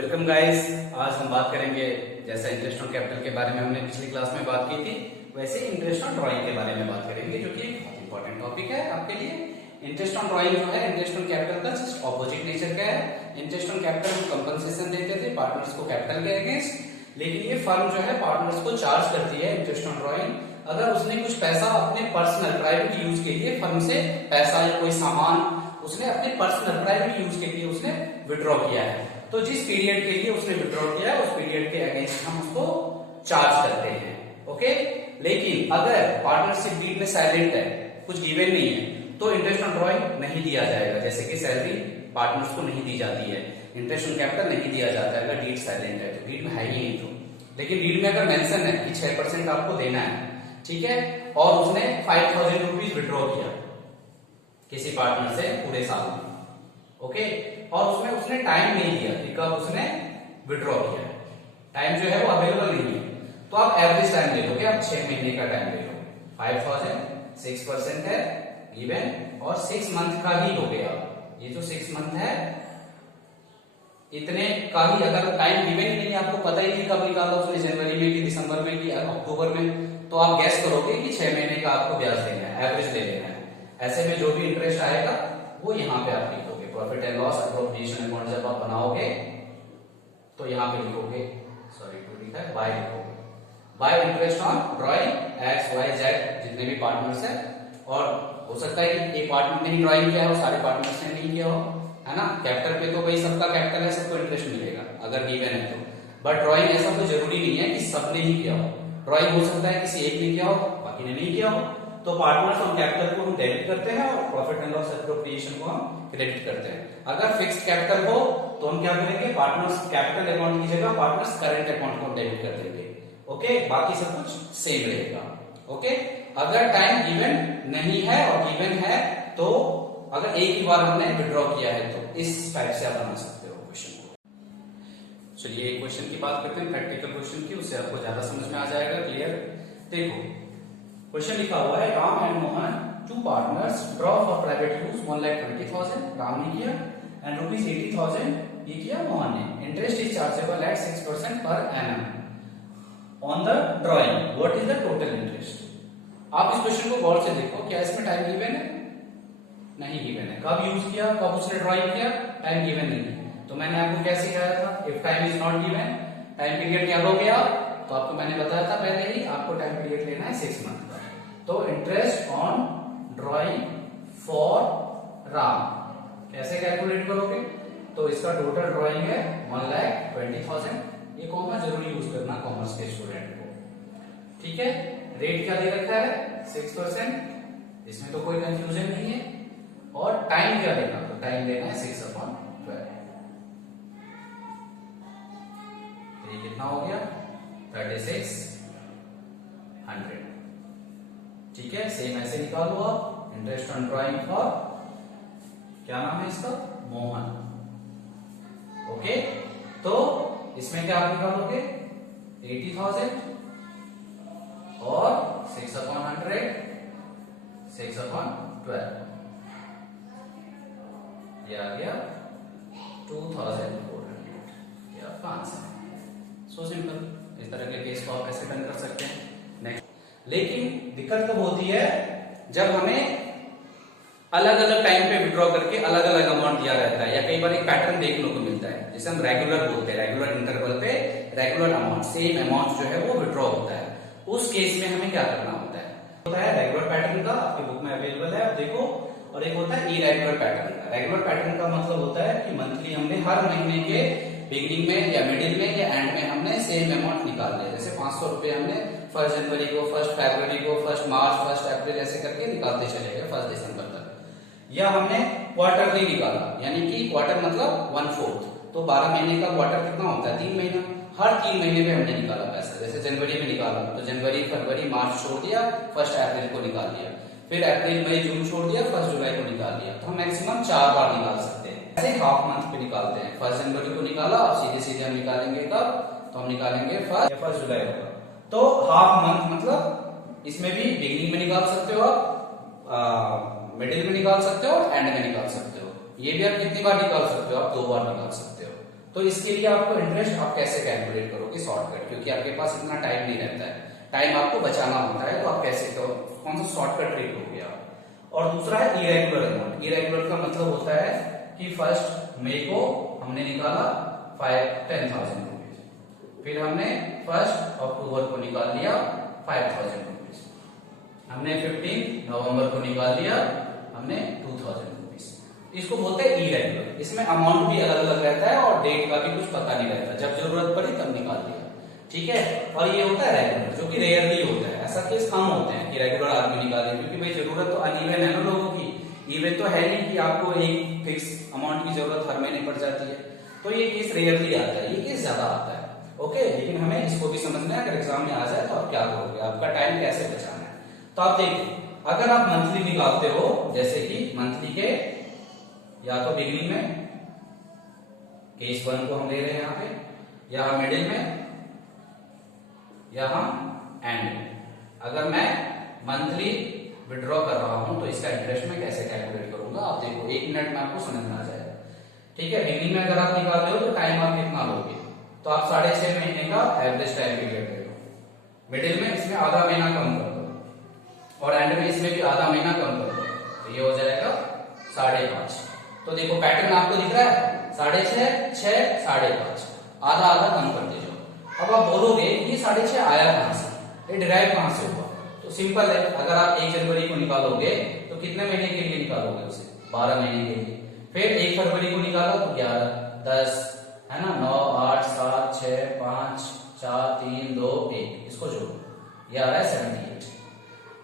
Welcome guys. आज हम बात करेंगे, जैसा इंटरेस्ट ऑन कैपिटल के बारे में हमने पिछली क्लास में बात की थी, वैसे इंटरेस्ट ऑन ड्राइंग के बारे में बात करेंगे, जो कि एक बहुत इंपॉर्टेंट टॉपिक है आपके लिए। इंटरेस्ट ऑन ड्राइंग जो है इंटरेस्ट ऑन कैपिटल का जस्ट ऑपोजिट नेचर का है। इंटरेस्ट ऑन कैपिटल हम कंपनसेशन देते थे पार्टनर्स को कैपिटल के अगेंस्ट, लेकिन ये फर्म जो है पार्टनर्स को चार्ज करती है इंटरेस्ट ऑन ड्राइंग अगर उसने कुछ पैसा अपने पर्सनल प्राइवेट यूज के लिए फर्म से पैसा या कोई सामान उसने अपने पर्सनल प्राइवेट यूज के लिए उसने विड्रॉ किया है। तो जिस पीरियड के लिए उसने विड्रॉ किया है उस पीरियड के अगेंस्ट हम उसको चार्ज करते हैं। ओके, लेकिन अगर पार्टनरशिप डीड में साइलेंट है, कुछ गिवन नहीं है, तो इंटरेस्ट ऑन ड्राइंग नहीं दिया जाएगा। जैसे कि सैलरी पार्टनर्स को नहीं दी जाती है, इंटरेस्ट ऑन कैपिटल नहीं दिया जाता है अगर डीड साइलेंट है, तो डीड में है ही नहीं। तो लेकिन डीड में अगर मेंशन है कि 6% आपको देना है, ठीक है, और उसने 5000 रुपीज विड्रॉ किया किसी पार्टनर से पूरे साल में, ओके, और उसमें उसने टाइम नहीं दिया कि कब उसने विड्रॉ किया, टाइम जो है वो अवेलेबल नहीं है, तो आप एवरेज टाइम ले लोगे, आप 6 महीने का टाइम ले लो। 5000 6% है गिवन और 6 मंथ का ही लोगे आप। ये जो 6 मंथ है इतने का ही, अगर टाइम गिवन ही नहीं, आपको पता ही नहीं कब निकाला उसने, जनवरी में कि दिसंबर में कि अक्टूबर में, तो आप गैस करोगे कि 6 महीने का आपको ब्याज देना है, एवरेज ले लेना है। ऐसे में जो भी इंटरेस्ट आएगा वो यहाँ पे आप लिखोगे। Profit and loss appropriation account जब आप बनाओगे तो यहाँ पे लिखोगे, सॉरी टू लिखा है, बाय लिखोगे, by interest on drawing X Y Z जितने भी पार्टनर्स है। और हो सकता है कि एक पार्टनर ने ही ड्राइंग किया हो, सारे पार्टनर्स ने नहीं किया हो, है ना। कैपिटल पे तो भाई सबका कैपिटल है, सबको इंटरेस्ट मिलेगा अगर गिवन है तो, बट ड्राइंग ऐसा तो जरूरी नहीं है कि सबने ही किया हो। ड्राइंग हो सकता है किसी एक ने किया हो, बाकी ने नहीं किया हो, तो पार्टनर्स ऑन कैपिटल को हम डेबिट करते हैं और प्रॉफिट एंड लॉस एप्रोप्रिएशन को हम क्रेडिट करते हैं। अगर फिक्स्ड कैपिटल हो तो हम क्या करेंगे, पार्टनर्स कैपिटल अकाउंट की जगह पार्टनर्स करंट अकाउंट को डेबिट कर देंगे। ओके, बाकी सब कुछ सेम रहेगा। ओके, अगर टाइम गिवन नहीं है और गिवन है तो अगर एक ही बार हमने विड्रॉ किया है तो इस टाइप से आप बना सकते हो क्वेश्चन को। चलिए एक क्वेश्चन की बात करते हैं, प्रैक्टिकल क्वेश्चन की, उससे आपको ज्यादा समझ में आ जाएगा, क्लियर। देखो क्वेश्चन लिखा हुआ है, Ram and Mohan two partners draw for private use 1,20,000 Ram ने किया एंड ₹80,000 ये किया मोहन ने। Interest is chargeable at 6% per annum on the drawing, what is the total interest. आप इस क्वेश्चन को गौर से देखो, क्या इसमें टाइम गिवन है? नहीं गिवन है। कब यूज किया, कब उसने ड्राइंग किया, टाइम गिवन नहीं है। तो मैंने आपको क्या सिखाया था, if time is not given, time period क्या लोगे आप, तो आपको मैंने बताया था पहले ही, आपको टाइम पीरियड लेना है 6 मंथ का। तो interest on drawing for Ram कैसे कैलकुलेट करोगे, तो इसका टोटल ड्राइंग है 1,20,000। ये कॉमा जरूर यूज करना कॉमर्स के स्टूडेंट को, ठीक है। रेट क्या दे रखा है 6%, इसमें तो कोई कंफ्यूजन नहीं है। और टाइम क्या लेना, तो टाइम लेना है 6/12। ये कितना हो गया 3600, ठीक है। सेम ऐसे निकालो आप, इंटरेस्ट ऑन ड्राइंग फॉर, क्या नाम है इसका, मोहन। ओके, तो इसमें क्या आप निकालोगे 80,000 और 6/100, 6/12, ये आ गया 2,400 या 500। So simple. इस तरह के केस को आप कैसे डन कर सकते हैं नेक्स्ट। लेकिन दिक्कत कब होती है, जब हमें अलग अलग टाइम पे विड्रॉ करके अलग अलग अमाउंट दिया रहता है, या कई बार एक पैटर्न देखने को मिलता है जिसे हम रेगुलर बोलते हैं, रेगुलर इंटरवल पे रेगुलर अमाउंट, सेम अमाउंट जो है वो विड्रॉ होता है। उस केस में हमें क्या करना होता है रेगुलर पैटर्न का, आपकी बुक में अवेलेबल है, आप देखो। और एक होता है इरेगुलर पैटर्न का। रेगुलर पैटर्न का मतलब होता है कि मंथली हमने हर महीने के बिगिनिंग में या मिडिल में या एंड में हमने सेम अमाउंट निकाल लिया। जैसे 500 रुपए हमने 1 जनवरी को, 1 फरवरी को, 1 मार्च, 1 अप्रैल ऐसे करके निकालते चले गए 1 दिसंबर तक। या हमने क्वार्टरली निकाला, यानी कि क्वार्टर मतलब 1/4, तो 12 महीने का क्वार्टर कितना होता है 3 महीना, हर 3 महीने में हमने निकाला पैसा। जैसे जनवरी में निकाला तो जनवरी फरवरी मार्च छोड़ दिया, 1 अप्रैल को निकाल लिया, फिर अप्रैल मई जून छोड़ दिया, 1 जुलाई को निकाल लिया। तो हम मैक्सिमम 4 बार निकाल सकते हैं। ऐसे हाफ मंथ पे निकालते हैं, 1 जनवरी को निकाला, अब सीधे सीधे हम निकालेंगे कब, तो हम निकालेंगे 1 जुलाई को। तो हाफ मंथ मतलब इसमें भी बिगिनिंग में निकाल सकते हो आप, मिडिल में निकाल सकते हो और एंड में निकाल सकते हो। ये भी आप कितनी बार निकाल सकते हो, आप 2 बार निकाल सकते हो। तो इसके लिए आपको इंटरेस्ट आप कैसे कैलकुलेट करोगे शॉर्टकट, क्योंकि आपके पास इतना टाइम नहीं रहता है, टाइम आपको बचाना होता है, तो आप कैसे कौन सा शॉर्टकट ट्रिक लोगे आप। और दूसरा है इरेगुलर अमाउंट। इरेगुलर का मतलब होता है कि फर्स्ट मई को हमने निकाला 10,000 रुपीज, फिर हमने फर्स्ट अक्टूबर को निकाल लिया 5,000 रुपीज, हमने 15 नवंबर को निकाल लिया हमने 2,000 रुपीज। इसको बोलते हैं इरेगुलर। इसमें अमाउंट भी अलग अलग रहता है और डेट का भी कुछ पता नहीं रहता, जब जरूरत पड़ी तब निकाल लिया, ठीक है। और ये होता है रेगुलर, जो कि रेयरली होता है, ऐसा केस कम होते हैं कि रेगुलर आदमी निकाले, क्योंकि भाई जरूरत तो अनइवन है ना लोगों की, इवन तो है नहीं कि आपको एक फिक्स अमाउंट की जरूरत हर महीने पड़ जाती है, तो ये केस रेयरली आता है, ये केस ज्यादा आता है, ओके। लेकिन हमें इसको भी समझना है, अगर एग्जाम में आ जाए तो आप क्या करोगे, आपका टाइम कैसे बचाना है। तो आप देखिए, अगर आप मंथली निकालते हो, जैसे कि मंथली के या तो बिगिनिंग में केस 1 को हम ले रहे हैं यहाँ पे, या मिडिल में, या हम एंड में। अगर मैं मंथली विड्रॉ कर रहा हूं तो इसका इंटरेस्ट मैं कैसे कैलकुलेट करूंगा, आप देखो 1 मिनट में आपको समझ में आ जाएगा, ठीक है। बिगिनिंग में अगर आप निकाल रहे हो तो टाइम आप कितना लोगे, तो आप 6.5 महीने का एवरेज टाइम पीरियड ले लो, मिडिल में इसमें आधा महीना कम कर दो, और एंड में इसमें भी आधा महीना कम कर दो, तो ये हो जाएगा 5.5। तो देखो पैटर्न आपको दिख रहा है, 6.5, 6, 5.5, आधा आधा कम करते जाओ। अब आप बोलोगे ये 6.5 आया कहां से, ये डिराइव कहां से हुआ, तो सिंपल है, अगर आप 1 जनवरी को निकालोगे तो कितने महीने के लिए निकालोगे उसे, 12 महीने के लिए। फिर 1 फरवरी को निकालो तो 11, 10 है ना, 9, 8, 7, 6, 5, 4, 3, 2, 1, इसको जोड़ो, ये आ रहा है 78।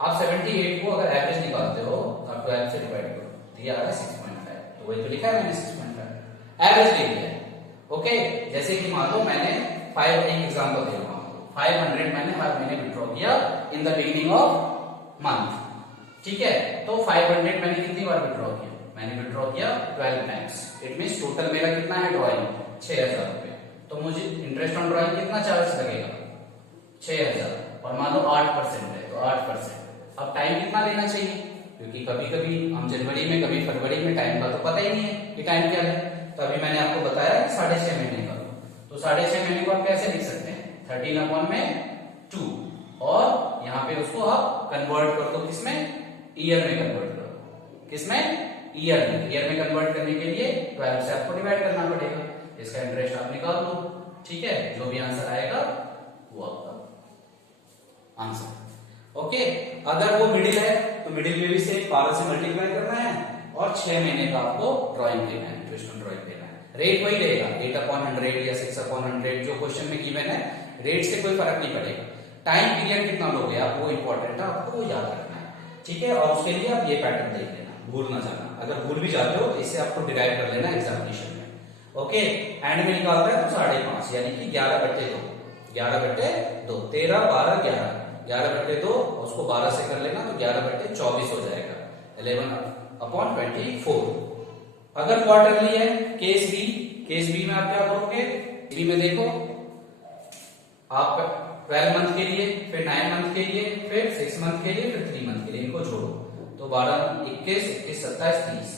आप 78 को अगर एवरेज निकालते हो तो आप 12 से डिवाइड करो, तो ये आ रहा है 6.5, तो वही तो लिखा है मैंने 6.5 एवरेज ले लिया है, ओके। जैसे कि मान लो मैंने 5, एक एग्जांपल दे रहा हूं, 500 मैंने हर महीने विड्रॉ किया in the beginning of month, ठीक है। तो 500 मैंने कितनी बार विड्रॉ किया, मैंने विड्रॉ किया 12 टाइम्स, इट मींस टोटल मेरा कितना है ड्रॉइंग 6,000 रुपए, तो मुझे इंटरेस्ट ऑन ड्रॉइंग कितना चार्ज लगेगा 6,000, और मान लो 8% है तो 8%। अब टाइम कितना लेना चाहिए, क्योंकि कभी कभी हम जनवरी में कभी फरवरी में टाइम का तो पता ही नहीं है कि टाइम क्या है, तो अभी मैंने आपको बताया कि 6.5 महीने का, तो 6.5 महीने को आप कैसे लिख सकते हैं, 13/2, और यहाँ पे उसको आप कन्वर्ट कर दो किसमें, ईयर में कन्वर्ट करो, किसमें, ईयर में। ईयर में कन्वर्ट करने के लिए 12 से आपको डिवाइड करना पड़ेगा, इसका इंटरेस्ट आप निकाल दो, ठीक है। जो भी आंसर आएगा वो आपका आंसर, ओके। अगर वो मिडिल है तो मिडिल में भी से 12 से मल्टीप्लाई करना है, और 6 महीने का आपको ड्रॉइंग लेना है, इंटरेस्ट ऑन ड्रॉइंग लेना है। रेट वही रहेगा 8/100 या 6/100, जो क्वेश्चन में गिवन है, रेट से कोई फर्क नहीं पड़ेगा। टाइम पीरियड कितना लोगे आप, वो इंपॉर्टेंट है, आपको वो याद रखना है, ठीक है। और उसके लिए आप ये पैटर्न देख लेना, भूल ना जाना, अगर भूल भी जाते हो तो इससे आपको डिराइव कर लेना एग्जामिनेशन में, ओके। एंड में निकालता है तो 5.5, यानी कि 11/2, 11/2, 13, 12, 11, 11/2, उसको 12 से कर लेना तो 11/24 हो जाएगा, 11/24। अगर क्वार्टरली है, केस बी में आप क्या करोगे, बी में देखो आप 12 मंथ के लिए, फिर 9 मंथ के लिए, फिर 6 मंथ के लिए, फिर 3 मंथ के लिए, इनको जोड़ो तो 12, 21, 21, 27, 30,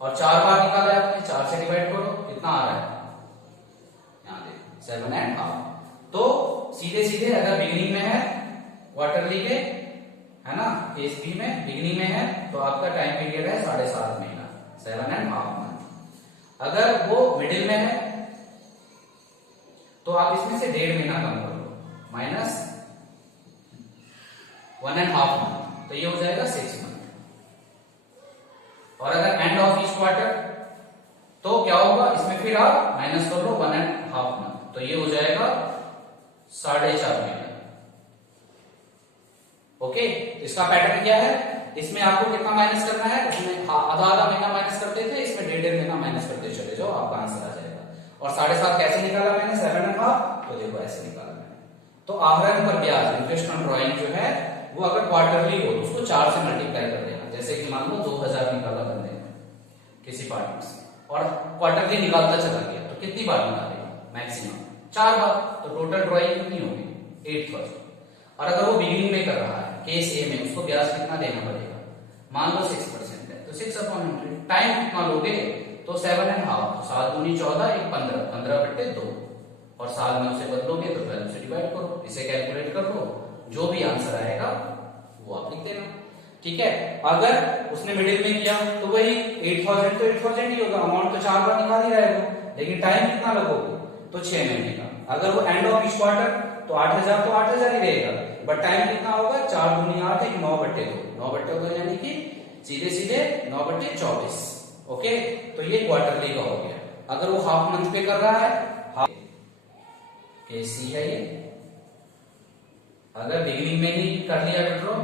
और 4 बार निकाला है आपने, 4 से डिवाइड करो, कितना आ रहा है, यहाँ देखो 7.5। तो सीधे सीधे अगर बिगिनिंग में है क्वार्टरली के, है ना, केस बी में बिगिनिंग में है तो आपका टाइम पीरियड है 7.5 महीना, 7.5 मंथ। अगर वो मिडिल में है तो आप इसमें से 1.5 महीना कम कर लो, -1.5 मंथ, तो ये हो जाएगा 6 मंथ। और अगर एंड ऑफ ईच क्वार्टर तो क्या होगा, इसमें फिर आप माइनस कर लो 1.5 मंथ, तो ये हो जाएगा 4.5 महीना, ओके। इसका पैटर्न क्या है, इसमें आपको कितना माइनस करना है, इसमें आधा आधा महीना माइनस करते थे, इसमें 1.5 महीना माइनस करते चले जाओ, आपका आंसर आ जाएगा। और 7.5 कैसे निकाला मैंने, 7.5, तो देखो ऐसे निकाला मैंने। तो आहरण पर ब्याज, इंटरेस्ट ऑन ड्रॉइंग जो है वो अगर क्वार्टरली हो तो उसको 4 से मल्टीप्लाई कर देना, जैसे कि मान लो 2000 निकाला बंदे ने किसी पार्टनर से, और क्वार्टरली निकालता चला गया तो कितनी बार निकालेगा, मैक्सिमम 4 बार, तो टोटल ड्रॉइंग कितनी होगी 8,000। और अगर वो बिगिनिंग में कर रहा है केस ए में, उसको ब्याज कितना देना पड़ेगा, मान लो 6% है तो 6/100। टाइम कितना लोगे, तो 7.5, 7 दूनी 14, एक 15, 15/2 और साल में उसे बदलोगे तो 12 से डिवाइड करो, इसे कैलकुलेट कर लो, जो भी आंसर आएगा वो आप लिख देना। ठीक है, अगर उसने मिडिल में किया तो वही 8000 तो 8000 ही होगा, अमाउंट तो 4 बार निकाल ही रहेगा, लेकिन टाइम कितना लगोगे तो 6 महीने का। अगर वो एंड ऑफ ईच क्वार्टर तो 8000 तो 8000 ही रहेगा, बट टाइम कितना होगा, 4 दूनी 8, एक 9/2, 9/2 यानी कि सीधे सीधे 9/24। ओके, तो ये क्वार्टरली का हो गया। अगर वो हाफ मंथ पे कर रहा है, हाफ कैसी है ये, अगर बिगिनिंग में ही कर लिया विड्रॉ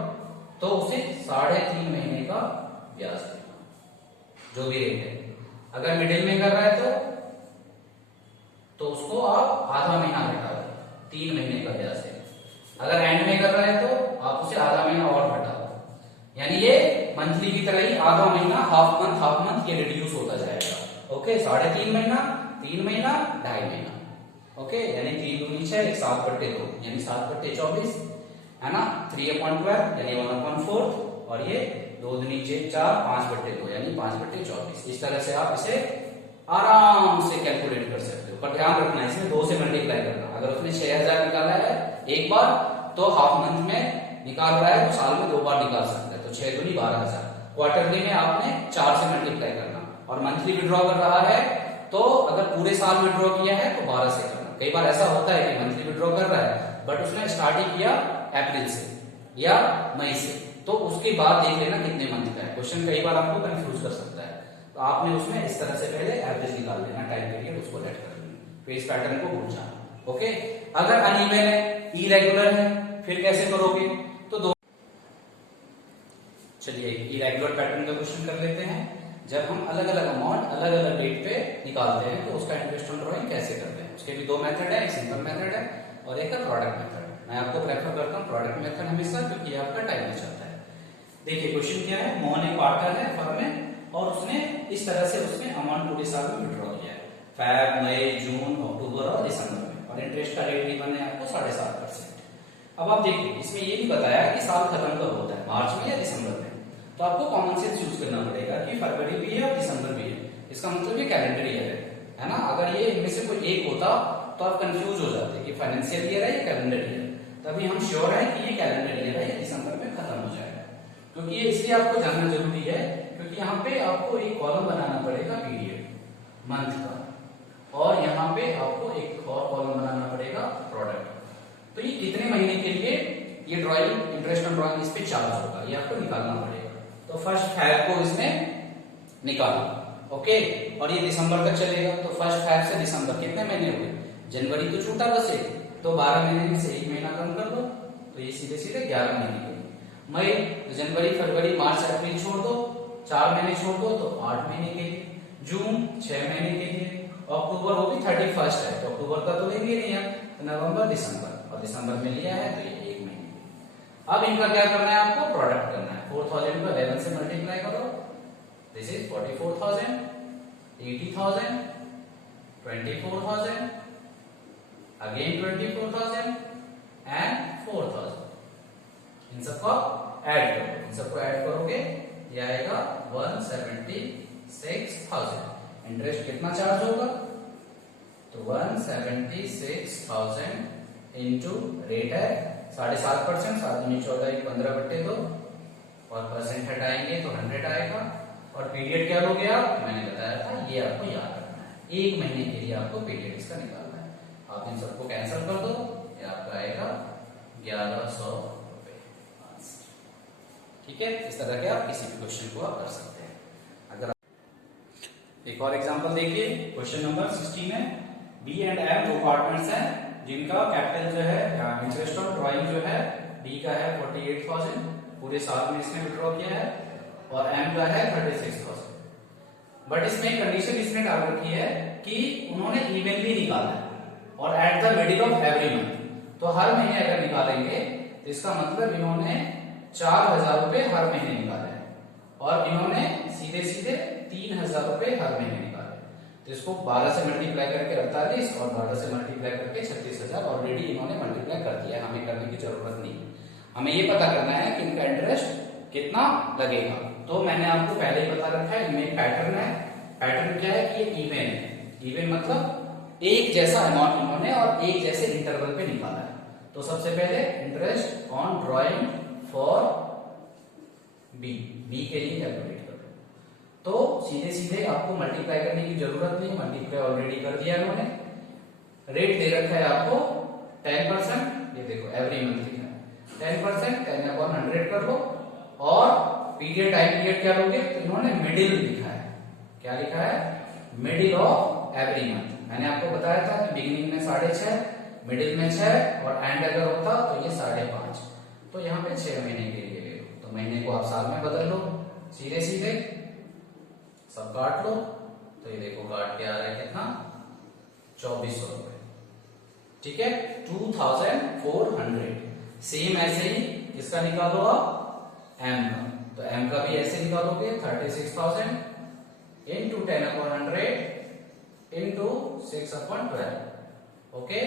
तो उसे 3.5 महीने का ब्याज देगा, जो भी रेट है। अगर मिडिल में कर रहा है तो उसको आप आधा महीना घटा दो, 3 महीने का ब्याज देगा। अगर एंड में कर रहा है तो आप उसे आधा महीना और घटा दो, यानी ये मंथली की तरह ही आधा महीना, हाफ मंथ ये रिड्यूस होता जाएगा। ओके, 3.5 महीना, 3 महीना, 2.5 महीना। ओके, यानी 3 दूनी 6, एक 7/2 यानी 7/24 है ना, 3/12 यानी 1/4, और ये 2 दूनी 4, 5/2 यानी 5/24। इस तरह से आप इसे आराम से कैलकुलेट कर सकते हो, पर ध्यान रखना इसमें 2 से मल्टीप्लाई करना। अगर उसने 6000 निकाला है एक बार तो हाफ मंथ में निकाल रहा है तो साल में 2 बार निकाल सकता है, तो 6 दूनी 12,000। क्वार्टरली में आपने 4 से मल्टीप्लाई करना, और मंथली विड्रॉ कर रहा है तो अगर पूरे साल विड्रॉ किया है तो 12 से करना। कई बार ऐसा होता है कि मंथली विड्रॉ कर रहा है बट उसने स्टार्टिंग किया अप्रैल से या मई से, तो उसके बाद देख लेना कितने मंथ का है। क्वेश्चन कई बार आपको कंफ्यूज कर सकता है, तो आपने उसमें इस तरह से पहले एवरेज निकाल लेना, टाइम पीरियड उसको लेट कर लेना, फिर इस पैटर्न को भूल जाना। ओके, अगर अनइवन है, इरेगुलर है, फिर कैसे करोगे, तो दो, चलिए इरेगुलर पैटर्न का क्वेश्चन कर लेते हैं। जब हम अलग अलग अमाउंट अलग अलग डेट पे निकालते हैं तो उसका इंटरेस्ट ऑन ड्रॉइंग कैसे करते हैं। उसके भी 2 मेथड है, एक सिंपल मेथड है और एक है प्रोडक्ट मेथड। मैं आपको प्रेफर करता हूँ प्रोडक्ट मेथड हमेशा, क्योंकि आपका टाइम बचाता है। देखिए क्वेश्चन क्या है, मोहन एक पार्टनर है फर्म में और उसने इस तरह से उसने अमाउंट पूरे साल में विड्रॉ किया है, फैब, मई, जून, अक्टूबर और दिसंबर में, और इंटरेस्ट का रेट गिवन है आपको 7.5%। अब आप देखिए इसमें ये भी बताया कि साल खत्म कब होता है, मार्च में या दिसंबर में, तो आपको कॉमन सेंस यूज करना पड़ेगा कि फरवरी भी है और दिसंबर भी है, इसका मतलब ये कैलेंडर ईयर है ना। अगर ये इनमें से कोई एक होता तो आप कंफ्यूज हो जाते कि फाइनेंशियल ईयर है या कैलेंडर ईयर। तभी हम श्योर है कि ये कैलेंडर ईयर है, ये दिसंबर में खत्म हो जाएगा। क्योंकि ये इसलिए आपको जानना जरूरी है क्योंकि यहाँ पे आपको एक कॉलम बनाना पड़ेगा पीरियड मंथ का, और यहाँ पे आपको एक और कॉलम बनाना पड़ेगा प्रोडक्ट। तो ये कितने महीने के लिए ये ड्राइंग, इंटरेस्ट ऑन ड्राइंग इस पे चार्ज होगा, ये आपको निकालना पड़ेगा। तो फर्स्ट फैब को इसने निकाला, ओके, और ये दिसंबर तक चलेगा। तो फर्स्ट फैब से दिसंबर कितने महीने हुए, जनवरी तो छूटा बस एक, तो 12 महीने में से 1 महीना कम कर दो, तो ये सीधे सीधे 11 महीने के। मई तो जनवरी, फरवरी, मार्च, अप्रैल छोड़ दो, 4 महीने छोड़ दो तो 8 महीने के लिए। जून 6 महीने के लिए। अक्टूबर वो भी 31 है तो अक्टूबर का तो लेंगे नहीं है, तो नवंबर, दिसंबर, और दिसंबर में लिया है तो ये 1 महीने। अब इनका क्या करना है, आपको प्रोडक्ट करना है। 4000 को 11 से मल्टीप्लाई करो, दिस इज 44,000, 80,000, 24,000, अगेन 24,000 एंड 4,000। इन सबको ऐड करो, इन सबको ऐड करोगे ये आएगा 176,000। इंटरेस्ट कितना चार्ज होगा, तो 176,000 इंटू रेट है 7.5%, 7 दूनी 14, 15/2, और परसेंट हटाएंगे तो 100 आएगा। और पीरियड क्या लोगे आप, मैंने बताया था ये आपको याद रखना है, 1 महीने के लिए आपको पीरियड इसका निकालना है। आप इन सबको कैंसिल कर दो, ये आपका आएगा 1100 रुपए। ठीक है, इस तरह के आप किसी भी क्वेश्चन को आप कर सकते हैं। अगर एक और एग्जांपल देखिए, क्वेश्चन नंबर 16 है। बी एंड एम दो पार्टनर्स हैं जिनका कैपिटल जो है इंटरेस्ट ऑन ड्राइंग जो है बी का है 48,000 पूरे साल में इसने विड्रॉ किया है, और एम का है 36,000। बट इसमें कंडीशन इसने डाल रखी है कि उन्होंने इवनली निकाला है और at the middle of every month. तो हर महीने अगर निकालेंगे तो इसका मतलब इन्होंने 4,000 रुपए हर महीने निकाले हैं, और इन्होंने सीधे सीधे 3,000 रुपए हर महीने निकाले। तो इसको 12 से मल्टीप्लाई करके 48 और 12 से मल्टीप्लाई करके 36,000 ऑलरेडी इन्होंने मल्टीप्लाई कर दिया है, हमें करने की जरूरत नहीं है। हमें ये पता करना है कि इनका इंटरेस्ट कितना लगेगा। तो मैंने आपको पहले ही बता रखा है, इनमें एक पैटर्न है, पैटर्न क्या है कि ये इवन है। इवन मतलब एक जैसा अमाउंट इन्होंने और एक जैसे इंटरवल पे निकाला है। तो सबसे पहले interest on drawing for B के लिए कैलकुलेट कर लो। तो सीधे सीधे आपको मल्टीप्लाई करने की जरूरत नहीं, मल्टीप्लाई ऑलरेडी कर दिया इन्होंने। रेट दे रखा है आपको 10%, ये देखो एवरी मंथ लिखा है 10%, 10/100 कर लो। और पीरियड टाइम पीरियड क्या लोगे, तो इन्होंने मिडिल लिखा है। क्या लिखा है, मिडिल ऑफ एवरी मंथ। मैंने आपको बताया था कि बिगिनिंग में 6.5, मिडिल में 6 और एंड अगर होता तो ये 5.5। तो यहाँ पे 6 महीने के लिए ले लो, तो महीने को आप साल में बदल लो सीधे सीधे, सब काट लो। तो ये देखो काट के आ रहा है कितना, 2400 रुपए। ठीक है, 2400। सेम ऐसे ही किसका निकालो आप, एम का। तो एम का भी ऐसे निकालोगे 36,000 इंटू 10/100 इंटू 6/12। ओके,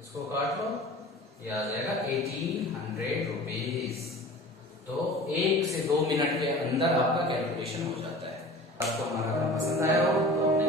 इसको काट लो, ये आ जाएगा 1800 रुपीज। तो 1 से 2 मिनट के अंदर आपका कैलकुलेशन हो जाता है। आपको हमारा काम पसंद आया हो तो अपने